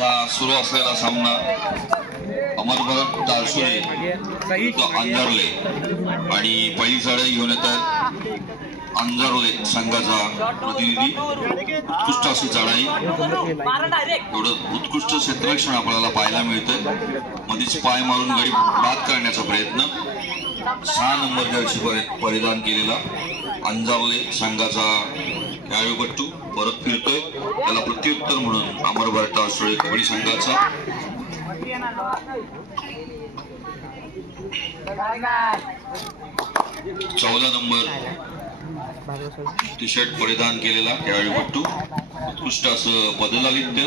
हा सुरू असलेला सामना अमर भरत तारसुळे अंजारले आणि पहिली चढाई घेऊन येतात अंजारले संघाचा प्रतिनिधी। उत्कृष्ट अशी चढाई, एवढं उत्कृष्ट क्षेत्ररक्षण आपल्याला पाहायला मिळतंय। मध्येच पाय मारून गडी बाद करण्याचा प्रयत्न 6 नंबर जर्सी परिधान केलेला अंजारले संघाचा खेळाडूपटू परत फिरतोय, त्याला प्रत्युत्तर म्हणून अमर भरत तारसुळे कबड्डी संघाचा 14 नंबर टी शर्ट परिधान केलेला खेळाडूपटू उत्कृष्ट असं बदलालित्य।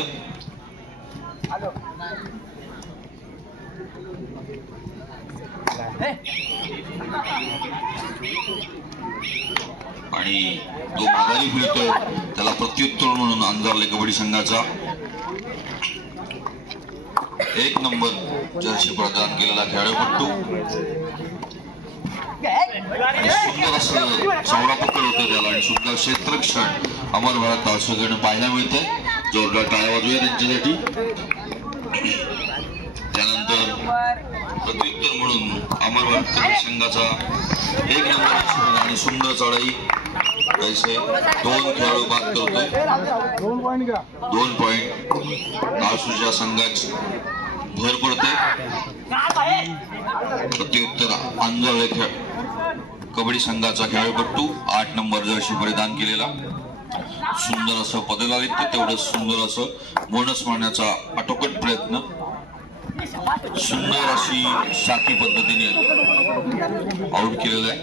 आणि तो माघारी फिरतोय, त्याला प्रत्युत्तर म्हणून अंजारले कबड्डी संघाचा 1 नंबर जर्सी परिधान केलेला खेळाडूपटू सुंदर असं चौडा पकड होतं त्याला आणि सुंदर क्षेत्ररक्षण अमर भरत तारसुळेकडून पाहायला मिळतंय। जोरदार टाळ्या वाजूया त्यांच्यासाठी। त्यानंतर प्रत्युत्तर म्हणून अमर भरत संघाचा 1 नंबर आणि सुंदर चढाई कैसे 2 खेळाडू बाद करतोय। 2 पॉइंट तारसुळेच्या संघाची भर पडते। प्रत्युत्तर अंजारले कबड्डी संघाचा खेळाडूपटू 8 नंबर जर्सी परिधान केलेला सुंदर असं पदलालित्य, तेवढं सुंदर असं बोनस मारण्याचा आटोकट प्रयत्न। सुंदर अशी साखी पद्धतीने आउट केलेला आहे,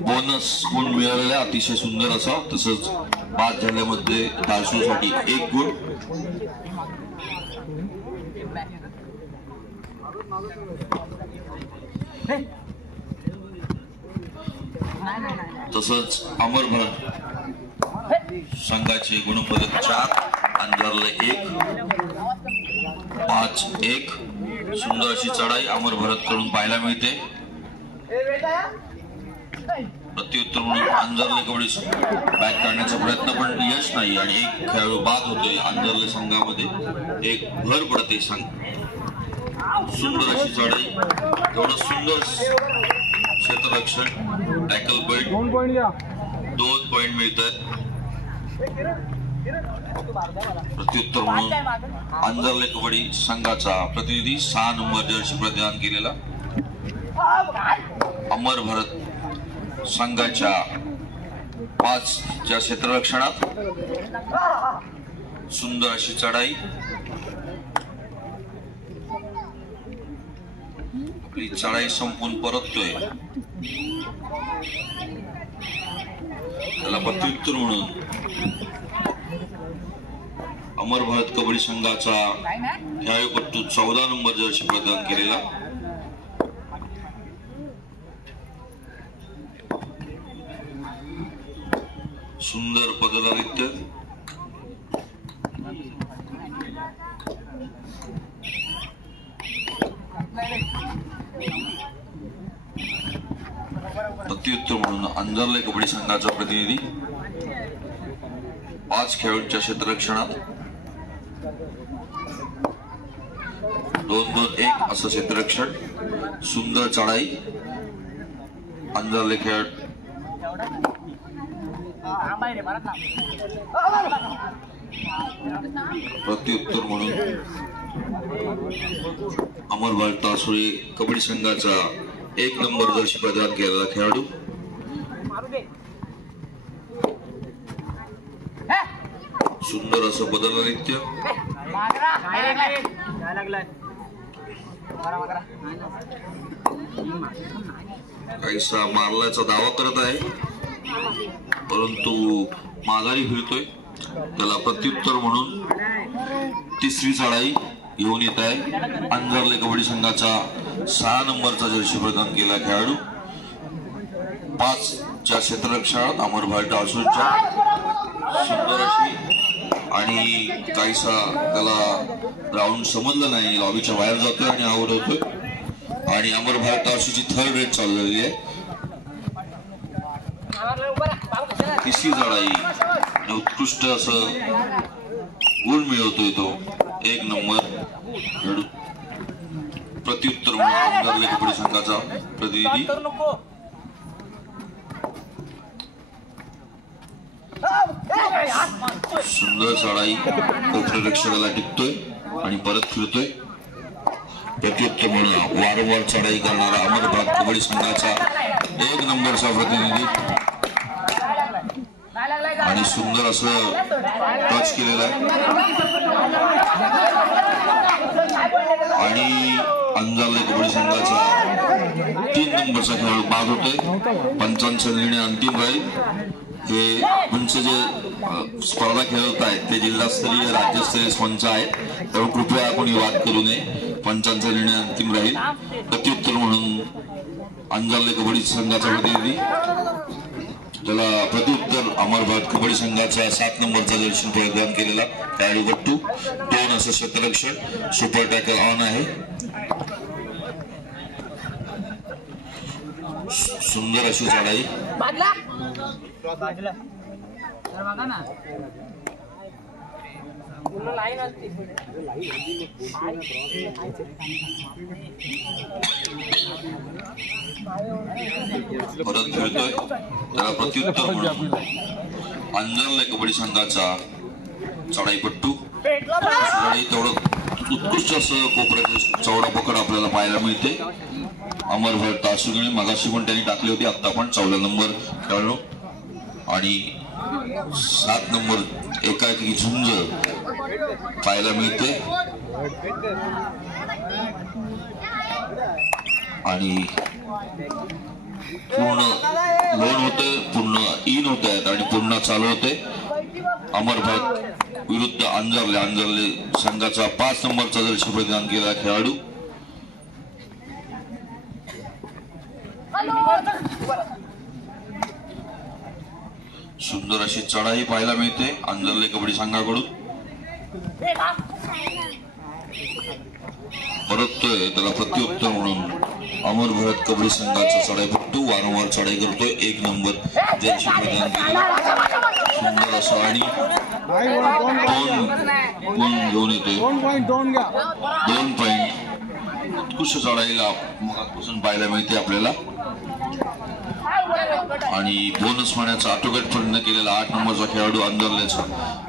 बोनस गुण मिळालेला अतिशय सुंदर असा। तसंच बाद झाल्यामध्ये तारसुळेसाठी 1 गुण। तसंच अमर भरत संघाचे गुणपदक 4, अंजारले 1, 5-1। सुंदर अशी चढाई अमर भरत कडून पाहायला मिळते। प्रत्युत्तर म्हणून अंजारले कबड्डी बॅक करण्याचा प्रयत्न पण यश नाही आणि 1 खेळाडू बाद होतोय अंजारले संघामध्ये, 1 भर पडते संघ। सुंदर अशी चढाई, एवढं सुंदर क्षेत्ररक्षण टॅकल पॉइंट 2 पॉइंट मिळतात। प्रत्युत्तर म्हणून अंजारले कबड्डी संघाचा प्रतिनिधी 6 नंबर जर्सी परिधान केलेला अमर भरत संघाच्या 5 च्या क्षेत्ररक्षणात सुंदर अशी चढाई, आपली चढाई संपून परततोय, त्याला प्रत्युत्तर म्हणून अमर भरत कबड्डी संघाचा खेळाडूपटू 14 नंबर जर्सी परिधान केलेला सुंदर पदलालित्य। प्रत्युत्तर म्हणून अंजारले कबड्डी संघाचा प्रतिनिधी 5 खेळाडूंच्या क्षेत्ररक्षणात 2-2-1 असं क्षेत्ररक्षण। सुंदर चढाई अंजारले खेळ प्रत्युत्तर म्हणून अमर भरत तारसुळे कबड्डी संघाचा 1 नंबर जर्सी परिधान केलेला खेळाडू सुंदर असं बदलालित्य। काहीसा मारल्याचा दावा करत आहे परंतु माघारी फिरतोय, त्याला प्रत्युत्तर म्हणून 3री चढाई घेऊन येत आहे अंजारले कबड्डी संघाचा 6 नंबरचा जर्सी परिधान केला खेळाडू 5 च्या क्षेत्ररक्षणात अमर भरत तारसुळेच्या सुंदर अशी आणि काहीसा त्याला राऊंड समजलं नाही, लॉबीच्या बाहेर जातोय आणि आउट होतोय आणि अमर भरत तारसुळेची 3rd रेट चालू झालेली आहे। 3री चढाई उत्कृष्ट असं गुण मिळवतोय तो 1 नंबर। सुंदर चढाई कोपऱ्या रक्षकाला टिकतोय आणि परत फिरतोय. प्रत्युत्तर म्हणून वारंवार चढाई करणारा अमरभात कबड्डी संघाचा 1 नंबरचा प्रतिनिधी आणि सुंदर असं टच केलेलं आहे. आणि अंजारले कबड्डी संघाचा 3 नंबरचा खेळाडू बाद होतोय. पंचांचा निर्णय अंतिम राहील. हे तुमचे जे स्पर्धा खेळत आहेत ते जिल्हास्तरीय राज्यस्तरीय पंच आहेत, त्यामुळे कृपया कोणी वाद करू नये. पंचांचा निर्णय अंतिम राहील. प्रत्युत्तर म्हणून अंजारले कबड्डी संघाचा प्रतिनिधी, त्याला प्रत्युत्तर अमरभात कबड्डी संघाचा 7 नंबरचा दर्शन प्रदान केलेला खेळाडू गट्टू. 2 असं क्षेत्ररक्षण. सुपर टॅकल ऑन आहे. सुंदर अशी चढाई. परत फिरतोय. त्याला प्रत्युत्तर म्हणून अंजारले कबड्डी संघाचा चढाईपट्टू. तेवढं उत्कृष्ट असं कोपऱ्याचं चौडा पकड आपल्याला पाहायला मिळते. अमरभात तासुगणे मगाशी पण त्यांनी टाकली होती, आता पण 14 नंबर खेळलो. आणि 7 नंबर एकाएकी झुंज पाहायला मिळते. आणि पूर्ण लोन होते, पूर्ण इन होत आहेत आणि पूर्ण चालू होते. अमरभात विरुद्ध अंजारले संघाचा 5 नंबरचा दर्शन प्रदान केलेला खेळाडू. सुंदर अशी चढाई पाहायला मिळते अंजारले कबड्डी संघाकडून. परततोय त्याला प्रत्युत्तर म्हणून अमरभात कबड्डी संघाचा चढाईपट्टू वारंवार चढाई करतोय. 1 नंबर दर्शन प्रदान केलेला सुंदर असं आणि 2 गुण घेऊन येतोय. 2 पॉइंट. उत्कृष्ट चढाईला मगापासून पाहायला मिळते आपल्याला. आणि बोनस मारण्याचा आटोकाट प्रयत्न केलेला 8 नंबरचा खेळाडू अंजारलेचा.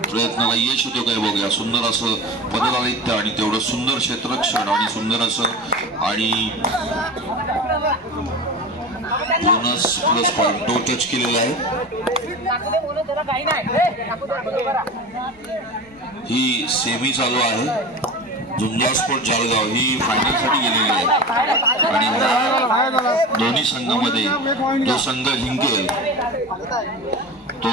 प्रयत्नाला यश होतो काय बघूया. सुंदर असं पदलालित्य आणि तेवढं सुंदर क्षेत्ररक्षण आणि सुंदर असं आणि बोनस प्लस पॉइंट तो टच केलेला आहे. ही सेमी चालू आहे. झुंजा स्पोर्ट जालगाव ही फायनल साठी गेलेली आहे आणि दोन्ही संघामध्ये जो संघ जिंकेल तो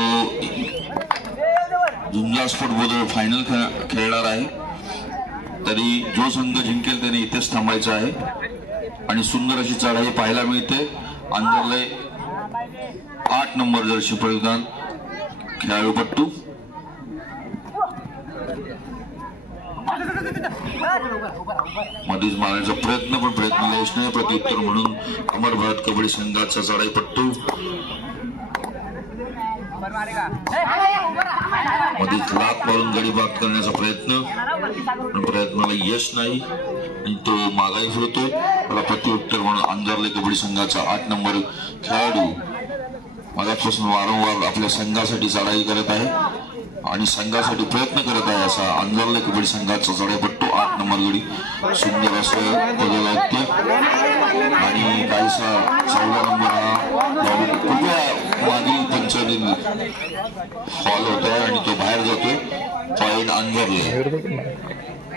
झुंजा स्पोर्ट बरोबर फायनल खेळणार आहे. तरी जो संघ जिंकेल त्याने इथेच थांबायचं आहे. आणि सुंदर अशी चढाई पाहायला मिळते. अंजारले 8 नंबर जर्सी प्रदान खेळाडूपट्टू. मध्येच मारण्याचा प्रयत्न पण प्रयत्न यश नाही. प्रत्युत्तर म्हणून अमरभात कबड्डी संघाचा चढाईपट्टू. मध्येच लात मारून गडी बाद करण्याचा प्रयत्न, प्रयत्नाला यश नाही आणि तो मागाई फिरतोय. त्याला प्रत्युत्तर म्हणून अंजारले कबड्डी संघाचा 8 नंबर खेळाडू मगापासून वारंवार आपल्या संघासाठी चढाई करत आहे आणि संघासाठी प्रयत्न करत आहे असा अंजारले कबड्डी संघाचा चढाईपट्टू. 8 नंबर गडी. सुंदर असं पदलालित्य आणि काहीसा 14 नंबर हा खूप मागील पंचायतीत फॉल होत आहे आणि तो बाहेर जातोय. पॉइंट अंजारले.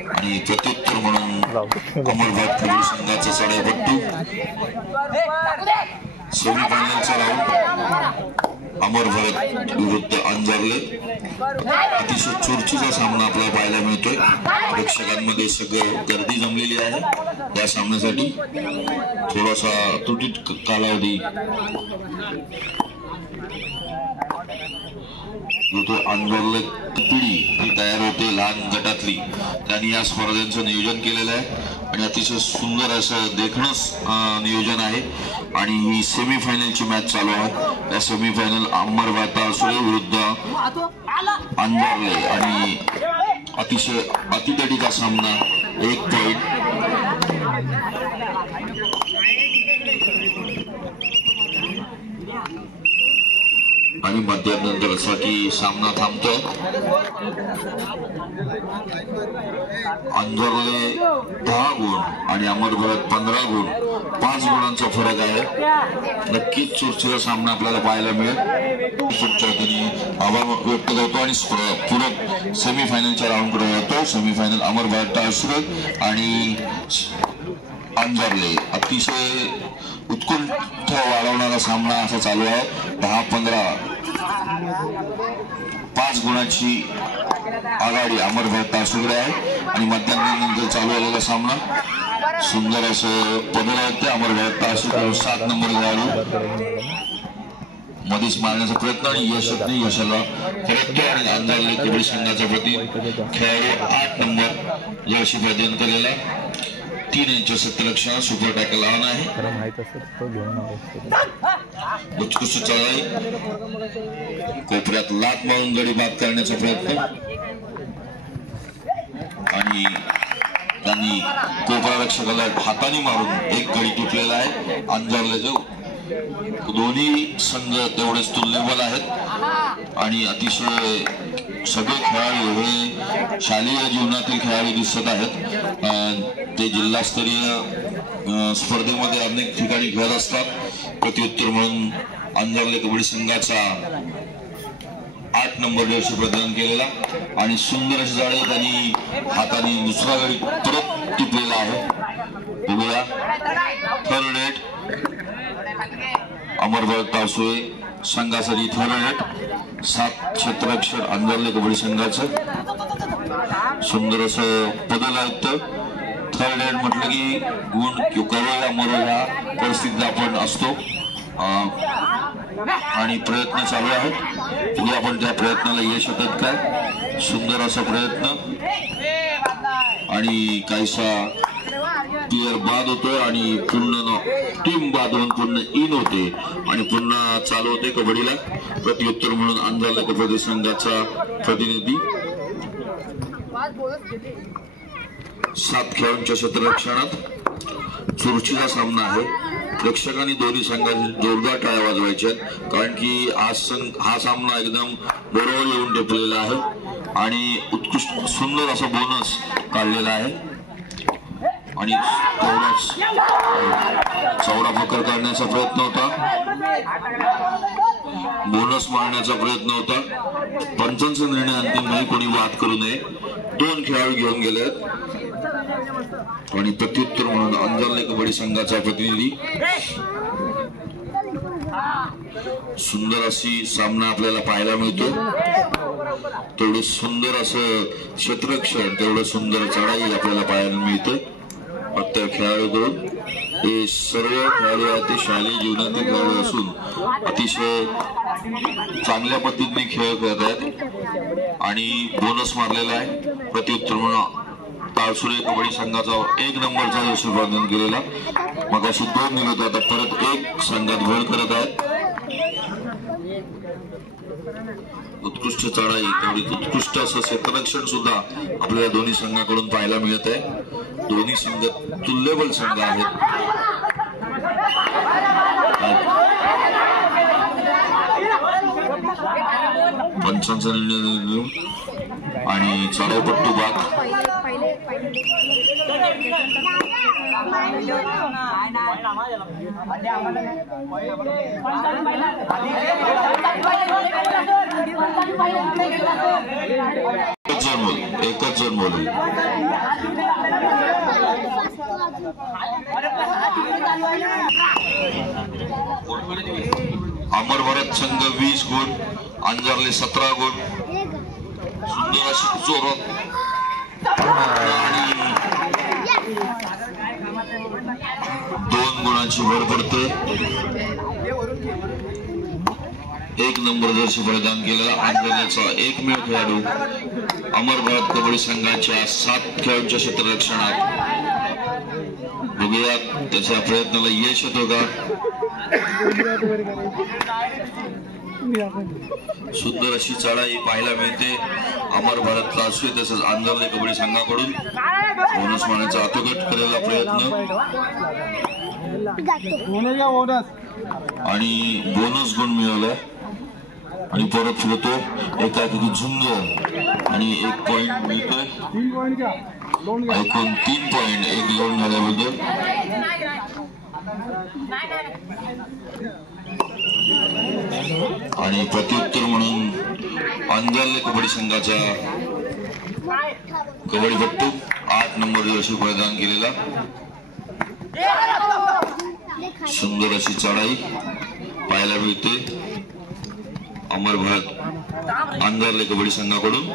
आणि प्रत्युत्तर म्हणून अमरभात कबड्डी संघाचा चढाईपट्टू. सेमीफायनलचा राऊंड अमरभात विरुद्ध अंजारले. अतिशय चुरचीचा सामना आपल्याला पाहायला मिळतोय. प्रेक्षकांमध्ये सगळं गर्दी जमलेली आहे या सामन्यासाठी. थोडासा तुटीत कालावधी अंजारले पिढी ही तयार होते लहान गटातली, त्यांनी या स्पर्धांचं नियोजन केलेलं आहे आणि अतिशय सुंदर असं देखणं नियोजन आहे. आणि ही सेमीफायनलची मॅच चालू आहे. या सेमीफायनल अमरभात विरुद्ध अंजारले आणि अतिशय अतितटीचा सामना. 1 पॉइंट आणि मध्यानंतर असा की सामना थांबतो. अंजरले 10 गुण आणि अमरभरत 15 गुण, 5 गुणांचा फरक आहे. नक्कीच चुरचुरा सामना आपल्याला पाहायला मिळेल. आभार व्यक्त करतो आणि पूरक सेमीफायनलच्या राऊंडकडे जातो. सेमीफायनल अमरभरत टाळसुरत आणि अंजरले. अतिशय उत्कुंठ वाढवणारा सामना असा चालू आहे. 10-15 5 गुणाची आघाडी अमरभरत टाळसुरकडे आहे. आणि मध्यानंतर चालू झालेला सामना सुंदर असं पदर आहे. अमरभरत टाळसुरकडे 7 नंबर खेळाडू मध्येच मारण्याचा प्रयत्न आणि यशाला करतो. आणि अंजरले कबड्डी संघाचा खेळाडू 8 नंबर जर्सी परिधान केलेला 3 इंच 70 लक्षण सुपर टॅकल लहान आहे. उत्कृष्ट चढाई कोपऱ्यात लात मारून गडी बाद करण्याचा प्रयत्न आणि त्यांनी कोपरा रक्षकाला हाताने मारून एक गडी टिपलेला आहे. अंजरले जो दोन्ही संघ तेवढेच तुल्यबल आहेत आणि अतिशय सगळे खेळाडू हे शालेय जीवनातील खेळाडू दिसत आहेत. ते जिल्हास्तरीय स्पर्धेमध्ये अनेक ठिकाणी खेळत असतात. प्रत्युत्तर म्हणून अंजरले कबड्डी संघाचा 8 नंबर जर्सी प्रदान केलेला आणि सुंदर अशी जाळी त्यांनी हाताने दुसरा गडी परत टिपलेला आहे. बघूया थर्ड रेट अमरभरत टाळसुरे संघासाठी थर्ड रेट 7 क्षेत्ररक्षण अंजरले कबड्डी संघाचं सुंदर असं बदल आहेत. थर्ड रेट म्हटलं की गुण करो या मरो ह्या परिस्थितीत आपण असतो आणि प्रयत्न चालू आहेत. पुढे आपण त्या प्रयत्नाला यश येतात काय. सुंदर असा प्रयत्न आणि काहीसा प्लेयर बाद होतोय आणि पूर्ण टीम बाद होऊन पूर्ण इन होते आणि पुन्हा चालू होते कबड्डीला. प्रत्युत्तर म्हणून अंजरले कबड्डी संघाचा प्रतिनिधी 7 खेळाडूंच्या क्षेत्ररक्षणात चुरशीचा सामना आहे. प्रेक्षकांनी दोन्ही संघांनी जोरदार टाळ्या वाजवायच्या कारण की हा सामना एकदम बरोबर येऊन टेपलेला आहे आणि उत्कृष्ट सुंदर असा बोनस काढलेला आहे आणि तेवढाच चौरा फकर करण्याचा प्रयत्न होता. बोनस मारण्याचा प्रयत्न होता. पंचांचा निर्णय अंतिम नाही. कोणी वाद करू नये. 2 खेळाडू घेऊन गेलेत आणि प्रत्युत्तर म्हणून अंजरले कबड्डी संघाचा प्रतिनिधी सुंदर अशी सामना आपल्याला पाहायला मिळतो. तेवढं सुंदर असं क्षेत्ररक्षण तेवढं सुंदर चढाई आपल्याला पाहायला मिळते. प्रत्येक खेळाडूकडून हे सर्व खेळाडू आहेत ते शालेय जीवनातील खेळाडू असून अतिशय चांगल्या पद्धतीने खेळ खेळत आहेत आणि बोनस मारलेला आहे. प्रत्युत्तर म्हणून टाळसुरे कबड्डी संघाचा 1 नंबरचा यश प्रदान केलेला. मग अशी 2 निघत आता परत 1 संघात भर करत आहेत. उत्कृष्ट चढाई तेवढी उत्कृष्ट असं क्षेत्ररक्षण सुद्धा आपल्याला दोन्ही संघाकडून पाहायला मिळत आहे. दोन्ही संघ तुल्यबल संघ आहेत. पंचांचा निर्णय आणि चढावपट्टू बाद एकच जण बोलेल. अमरभरत संघ 20 गुण, अंजरले 17 गुण. सुंदर अशी जोरात आणि 2 गुणांची भर पडते. 1 नंबर जर्सी परिधान केलेला अंजरलेचा एकमेव खेळाडू अमरभरत कबड्डी संघाच्या 7 खेळाडूंच्या क्षेत्ररक्षणात. बघूया त्याच्या प्रयत्नाला यश येतो का. सुंदर अशी चढाई पाहायला मिळते अमरभरत टाळसुरे तसंच अंजरले कबड्डी संघाकडून. बोनस मारण्याचा अतोगट केलेला प्रयत्न आणि बोनस गुण मिळवला. आणि परत फिरतो एकाएकी झुंज आणि 1 पॉइंट मिळतोय. एकूण 3 पॉइंट 1 लोन झाल्याबद्दल. आणि प्रत्युत्तर म्हणून अंजरले कबड्डी संघाच्या कबड्डीपट्टू 8 नंबर जर्सी प्रदान केलेला. सुंदर अशी चढाई पाहायला मिळते अमर भारत अंजरले कबड्डी संघाकडून.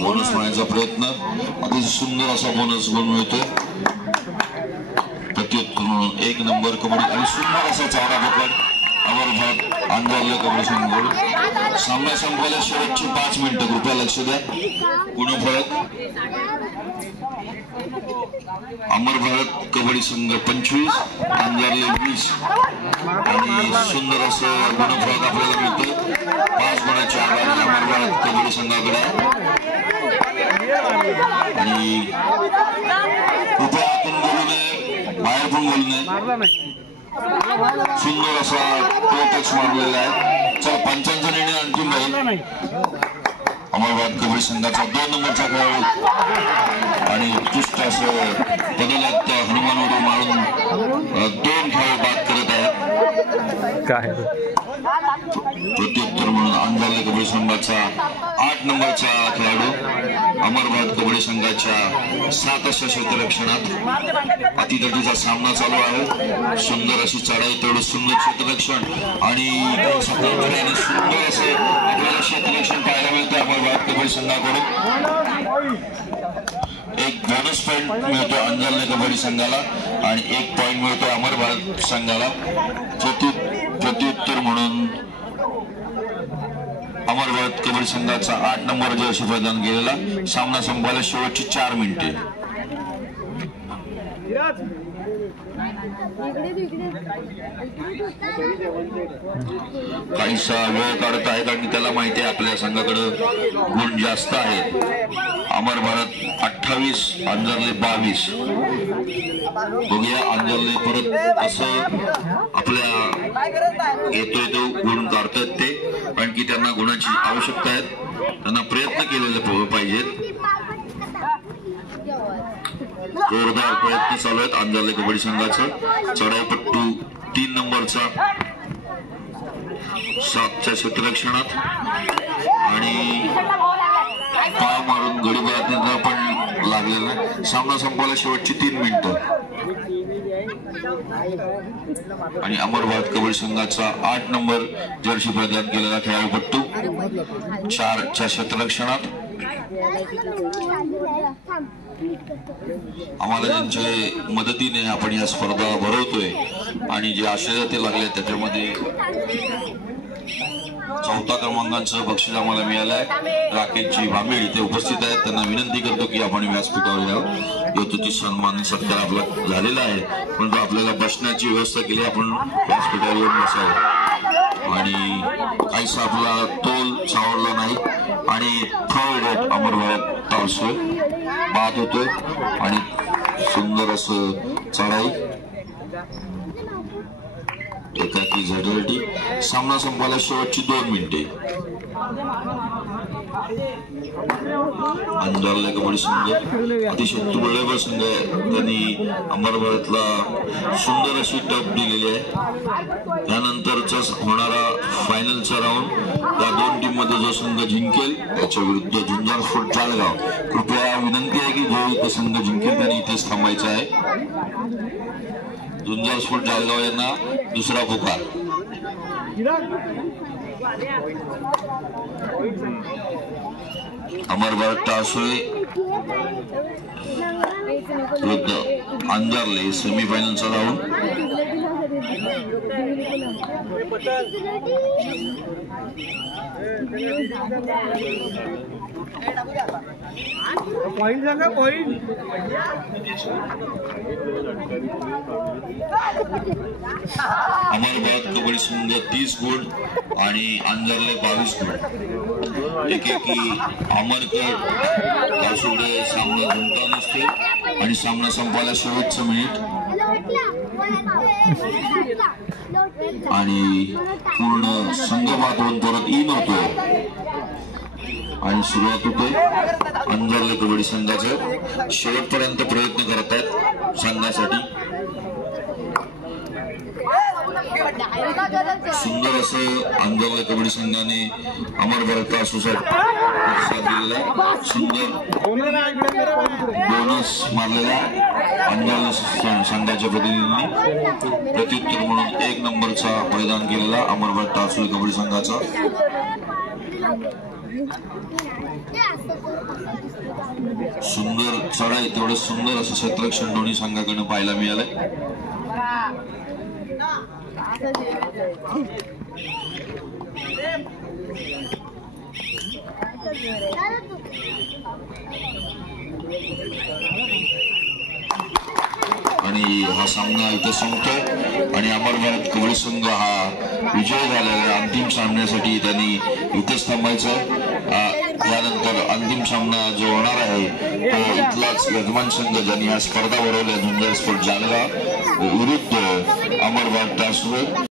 बोनस पाहण्याचा प्रयत्न, अतिशय सुंदर असा बोनस गुण मिळतोय. प्रत्युत्तर म्हणून 1 नंबर कबड्डी आणि सुंदर असा चावडा पकड अमर भारत अंजरले कबड्डी संघाकडून. सामना संपवायला शेवटची 5 मिनिटं, कृपया लक्ष द्या. गुणफलक अमर भारत कबड्डी संघ 25 अंजरले 20 आणि सुंदर असं गुणफलक आपल्याला मिळतं. 5 गुणाच्या आधारे अमर भारत कबड्डी संघाकडे. आणि कृपया आतून बोलू नये, बाहेर पण बोलू नये. सुंदर असा टच मारलेला आहे. चला पंचांचा निर्णय अंतिम राहील. अमर भारत कबड्डी संघाचा 2 नंबरचा खेळाडू आणि उत्कृष्ट असं पदलात हनुमान उडी मारून 2 खेळाडू बाद करत आहेत. प्रत्युत्तर म्हणून अंजरले कबड्डी संघाचा 8 नंबरचा खेळाडू अमर भारत कबड्डी संघाच्या 7 अशा क्षेत्ररक्षणात अतितटीचा सामना चालू आहे. सुंदर अशी चढाई, तेवढं सुंदर क्षेत्ररक्षण आणि सुंदर असं आपल्याला क्षेत्ररक्षण पाहायला मिळतं अमर भारत कबड्डी संघाकडून. 1 बोनस पॉइंट मिळतो अंजरले कबड्डी संघाला आणि 1 पॉइंट मिळतो अमर भारत संघाला. प्रत्युत्तर म्हणून अमर भारत कबड्डी संघाचा 8 नंबर जर्सी प्रदान केलेला. सामना संपवायला शेवटची 4 मिनिटे. काहीसा वेळ काढत आहे कारण त्याला माहिती आहे आपल्या संघाकडे गुण जास्त आहेत. अमर भारत 28 अंजरले 22. बघूया अंजरले परत असं आपल्या येतोय तो गुण काढतात ते, कारण की त्यांना गुणाची आवश्यकता आहे. त्यांना प्रयत्न केलेले पाहिजेत. जोरदार प्रयत्न चालू आहेत अंजरले कबड्डी संघाचा. चढाईपट्टू 3 नंबरचा 7च्या क्षेत्ररक्षणात आणि पाय मारून गडी बाद पण लागलेला. सामना संपवायला शेवटची 3 मिनिटं. आणि अमर भारत कबड्डी संघाचा 8 नंबर जर्सी प्रदान केलेला खेळाडूपट्टू 4च्या क्षेत्ररक्षणात. आम्हाला ज्यांच्या मदतीने आपण या स्पर्धा भरवतोय आणि जे आशय ते लागले त्याच्यामध्ये 4था क्रमांकाचं बक्षीस आम्हाला मिळालं आहे. राकेशजी भांबेड इथे उपस्थित आहेत. त्यांना विनंती करतो की आपण व्यासपीठावर यावं. योग्य सन्मान सत्कार आपला झालेला आहे, परंतु आपल्याला बसण्याची व्यवस्था केली. आपण व्यासपीठावर येऊन बसावं आणि काहीसा आपला तोल सावरला नाही आणि थर्ड अमर भारत तालसोय बाद होतोय आणि सुंदर असं चढाई एकाकी झटझटी. सामना संपवायला शेवटची 2 मिनिटे. अंजरले कबड्डी संघ अतिशय तुळलेबल संघ आहे. त्यांनी अमर भारतला सुंदर अशी टप दिलेली आहे. त्यानंतरचा होणारा फायनलचा राऊंड या 2 टीम मध्ये जो संघ जिंकेल त्याच्या विरुद्ध झुंजार स्पोर्ट चाळगाव. कृपया विनंती आहे की जो इथे संघ जिंकेल त्याने इथेच थांबायचा आहे. झुंजार स्पोर्ट चाळगाव यांना दुसरा पुकार. अमर भारत टासोळे विरुद्ध अंजरले सेमीफायनलचा राऊंड. पॉइंट सांगा पॉइंट. अमर भारत कबड्डी संघ 30 गुण आणि अंजरले 22 गुण. एकेकी अमरकट तासुडे सामना जिंकला नसते आणि सामना संपवायला शेवटचं मिनिट. आणि पूर्ण संगमात होऊन परत इन होतो आणि सुरुवात होते अंजरले कबड्डी संघाचे शेवटपर्यंत प्रयत्न करत आहेत संघासाठी सुंदर असं अंजरले कबड्डी संघाने अमर भरत सोसायटी दिलेला सुंदर बोनस मारलेला अंजरले संघाच्या प्रतिनिधींनी प्रत्युत्तर म्हणून 1 नंबरचा मैदान केलेला अमर भरत तारसुळे कबड्डी संघाचा सुंदर चढाई तेवढं सुंदर असं क्षेत्ररक्षण दोन्ही संघाकडून पाहायला मिळालंय आणि हा सामना इथे संपतोय आणि अमर भारत कबड्डी संघ हा विजय झालेला अंतिम सामन्यासाठी त्यांनी इथेच थांबायचं यानंतर अंतिम सामना जो होणार आहे तो इथलाच यजमान संघ ज्यांनी हा स्पर्धा भरवल्या झुंजार स्पोर्ट जालना विरुद्ध अमर भारत तारसुळे